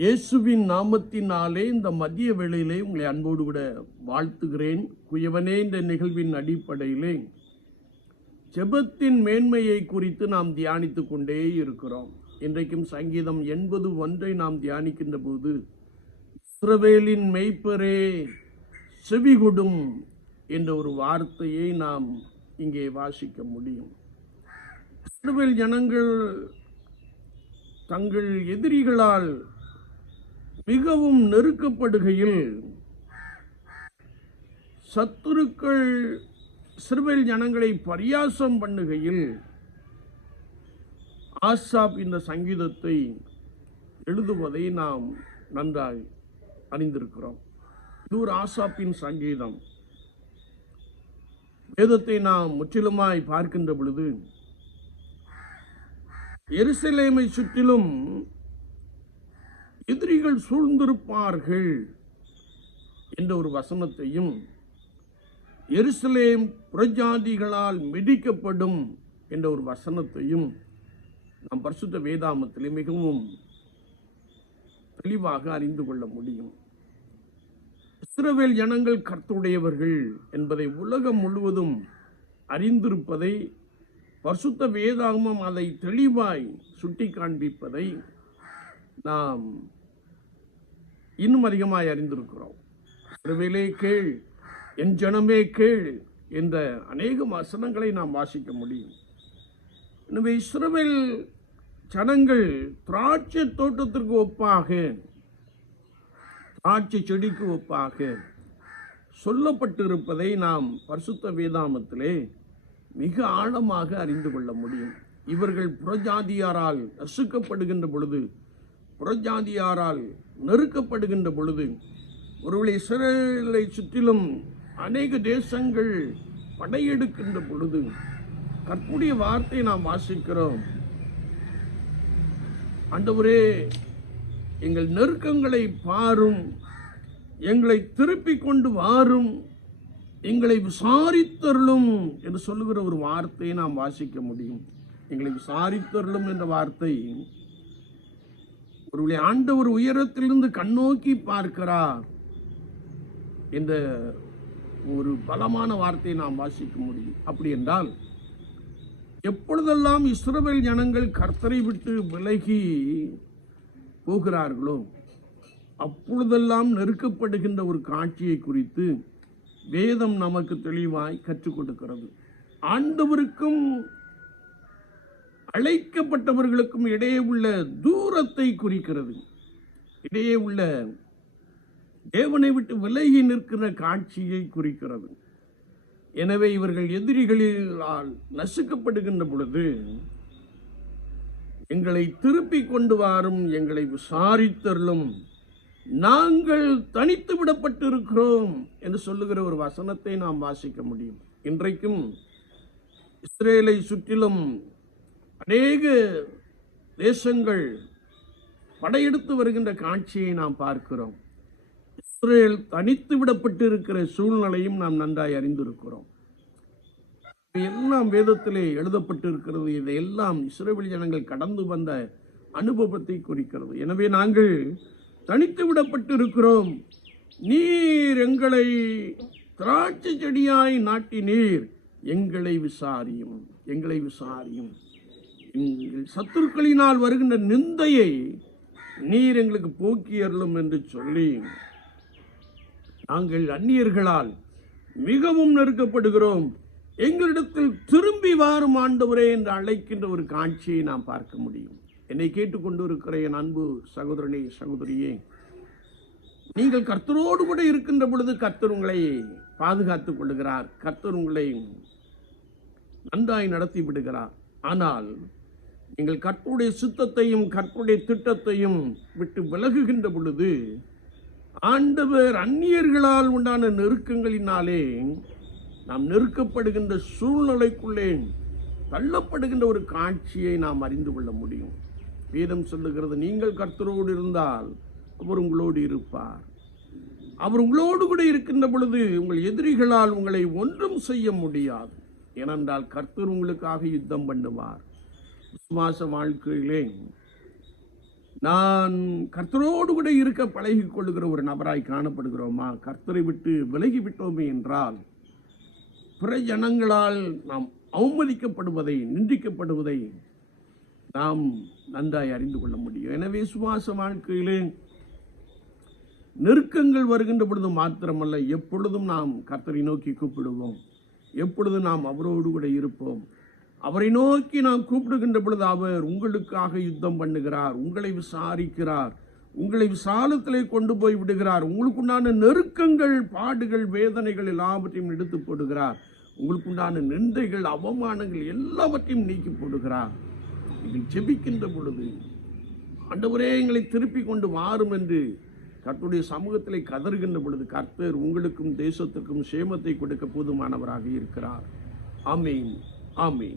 இயேசுவின் நாமத்தினாலே இந்த மதிய வேளையிலே உங்களை அன்போடு விட வாழ்த்துகிறேன். குயவனே இந்த நிகழ்வின் அடிப்படையிலே ஜெபத்தின் மேன்மையை குறித்து நாம் தியானித்து கொண்டே இருக்கிறோம். இன்றைக்கும் சங்கீதம் எண்பது ஒன்றை நாம் தியானிக்கின்ற போது இஸ்ரவேலின் மெய்ப்பரே செவிகொடும் என்ற ஒரு வார்த்தையை நாம் இங்கே வாசிக்க முடியும். இஸ்ரவேல் ஜனங்கள் தங்கள் எதிரிகளால் மிகவும் நெருக்கப்படுகையில் சத்துருக்கள் இஸ்ரவேல் ஜனங்களை பரியாசம் பண்ணுகையில் ஆசாப் இந்த சங்கீதத்தை எழுதுவதை நாம் நன்றாய் அறிந்திருக்கிறோம். இது ஒரு ஆசாப்பின் சங்கீதம். வேதத்தை நாம் முற்றிலுமாய் பார்க்கின்ற பொழுது எருசலேமை சுற்றிலும் எதிரிகள் சூழ்ந்திருப்பார்கள் என்ற ஒரு வசனத்தையும் எருசலேம் புறஜாதிகளால் மிதிக்கப்படும் என்ற ஒரு வசனத்தையும் நாம் பரிசுத்த வேதாமத்திலே மிகவும் தெளிவாக அறிந்து கொள்ள முடியும். இஸ்ரவேல் ஜனங்கள் கர்த்துடையவர்கள் என்பதை உலகம் முழுவதும் அறிந்திருப்பதை பரிசுத்த வேதாகமம் அதை தெளிவாய் சுட்டி காண்பிப்பதை நாம் இன்னும் அதிகமாய் அறிந்திருக்கிறோம். இஸ்ரவேலே கேள் என் ஜனமே கேள் என்ற அநேக வசனங்களை நாம் வாசிக்க முடியும். எனவே இஸ்ரவேல் ஜனங்கள் திராட்சை தோட்டத்திற்கு ஒப்பாக திராட்சை செடிக்கு ஒப்பாக சொல்லப்பட்டிருப்பதை நாம் பரிசுத்த வேதாமத்திலே மிக ஆழமாக அறிந்து கொள்ள முடியும். இவர்கள் புறஜாதியாரால் நசுக்கப்படுகின்ற பொழுது புறஜாதியாரால் நெருக்கப்படுகின்ற பொழுது ஒருவேளை இஸ்ரேலை சுற்றிலும் அநேக தேசங்கள் படையெடுக்கின்ற பொழுது கற்புடைய வார்த்தை நாம் வாசிக்கிறோம். ஆண்டவரே எங்கள் நெருக்கங்களை பாரும் எங்களை திருப்பிக் கொண்டு வாரும் எங்களை விசாரித்தருளும் என்று சொல்லுகிற ஒரு வார்த்தையை நாம் வாசிக்க முடியும். எங்களை விசாரித்தருளும் என்ற வார்த்தை ஒருவேளை ஆண்டவர் உயரத்திலிருந்து கண்ணோக்கி பார்க்கிறார் என்ற ஒரு பலமான வார்த்தையை நாம் வாசிக்க முடியும். அப்படி என்றால் எப்பொழுதெல்லாம் இஸ்ரவேல் ஜனங்கள் கர்த்தரை விட்டு விலகி போகிறார்களோ அப்பொழுதெல்லாம் நெருக்கப்படுகின்ற ஒரு காட்சியை குறித்து வேதம் நமக்கு தெளிவாய் கற்றுக் கொடுக்கிறது. ஆண்டவருக்கும் அழைக்கப்பட்டவர்களுக்கும் இடையே உள்ள தூரத்தை குறிக்கிறது. இடையே உள்ள தேவனை விட்டு விலகி நிற்கிற காட்சியை குறிக்கிறது. எனவே இவர்கள் எதிரிகளால் நசுக்கப்படுகின்ற பொழுது எங்களை திருப்பி கொண்டு வாரும் எங்களை விசாரித்தருளும் நாங்கள் தனித்து விடப்பட்டிருக்கிறோம் என்று சொல்லுகிற ஒரு வசனத்தை நாம் வாசிக்க முடியும். இன்றைக்கும் இஸ்ரேலை சுற்றிலும் அநேக தேசங்கள் படையெடுத்து வருகின்ற காட்சியை நாம் பார்க்கிறோம். இஸ்ரேல் தனித்து விடப்பட்டிருக்கிற சூழ்நிலையும் நாம் நன்றாய் அறிந்திருக்கிறோம். எல்லாம் வேதத்திலே எழுதப்பட்டிருக்கிறது. இதையெல்லாம் இஸ்ரேல் ஜனங்கள் கடந்து வந்த அனுபவத்தை குறிக்கிறது. எனவே நாங்கள் தனித்து விடப்பட்டிருக்கிறோம். நீர் எங்களை திராட்சை செடியாய் நாட்டினீர். எங்களை விசாரியும் எங்களை விசாரியும். சத்துருக்களினால் வருகின்ற நிந்தையை நீர் எங்களுக்கு போக்கி அருளும் என்று சொல்லி நாங்கள் அந்நியர்களால் மிகவும் நெருக்கப்படுகிறோம். எங்களிடத்தில் திரும்பி வாரும் ஆண்டவரே என்று அழைக்கின்ற ஒரு காட்சியை நாம் பார்க்க முடியும். என்னை கேட்டுக்கொண்டிருக்கிற என் அன்பு சகோதரனே சகோதரியே நீங்கள் கர்த்தரோடு கூட இருக்கின்ற பொழுது கர்த்தர் உங்களை பாதுகாத்துக் கொள்ளுகிறார். கர்த்தர் உங்களை நன்றாய் நடத்தி விடுகிறார். ஆனால் எங்கள் கற்புடைய சுத்தத்தையும் கற்புடைய திட்டத்தையும் விட்டு விலகுகின்ற பொழுது ஆண்டவர் அந்நியர்களால் உண்டான நெருக்கங்களினாலே நாம் நெருக்கப்படுகின்ற சூழ்நிலைக்குள்ளே தள்ளப்படுகின்ற ஒரு காட்சியை நாம் அறிந்து கொள்ள முடியும். வேதம் சொல்லுகிறது நீங்கள் கர்த்தரோடு இருந்தால் அவர் உங்களோடு இருப்பார். அவர் உங்களோடு கூட இருக்கின்ற பொழுது உங்கள் எதிரிகளால் உங்களை ஒன்றும் செய்ய முடியாது. ஏனென்றால் கர்த்தர் உங்களுக்காக யுத்தம் பண்ணுவார். விசுவாச வாழ்க்கையிலே நான் கர்த்தரோடு கூட இருக்க பழகிக் கொள்ளுகிற ஒரு நபராய் காணப்படுகிறோமா? கர்த்தரை விட்டு விலகி விட்டோமே என்றால் பிற ஜனங்களால் நாம் அவமதிக்கப்படுவதை நிந்திக்கப்படுவதை நாம் நன்றாய் அறிந்து கொள்ள முடியும். எனவே சுவாச வாழ்க்கையிலே நெருக்கங்கள் வருகின்ற பொழுது மாத்திரமல்ல எப்பொழுதும் நாம் கர்த்தரை நோக்கி கூப்பிடுவோம். எப்பொழுதும் நாம் அவரோடு கூட இருப்போம். அவரை நோக்கி நாம் கூப்பிடுகின்ற பொழுது அவர் உங்களுக்காக யுத்தம் பண்ணுகிறார் உங்களை விசாரிக்கிறார் உங்களை விசாலத்திலே கொண்டு போய் விடுகிறார் உங்களுக்குண்டான நெருக்கங்கள் பாடுகள் வேதனைகள் எல்லாவற்றையும் எடுத்து போடுகிறார் உங்களுக்குண்டான நிந்தைகள் அவமானங்கள் எல்லாவற்றையும் நீக்கி போடுகிறார். நீங்கள் ஜெபிக்கின்ற பொழுது ஆண்டவரே எங்களை திருப்பி கொண்டு வாரும் என்று கர்த்தருடைய சமூகத்திலே கதறுகின்ற பொழுது கர்த்தர் உங்களுக்கும் தேசத்துக்கும் சேமத்தை கொடுக்க போதுமானவராக இருக்கிறார். ஆமீன். ஆமீன்.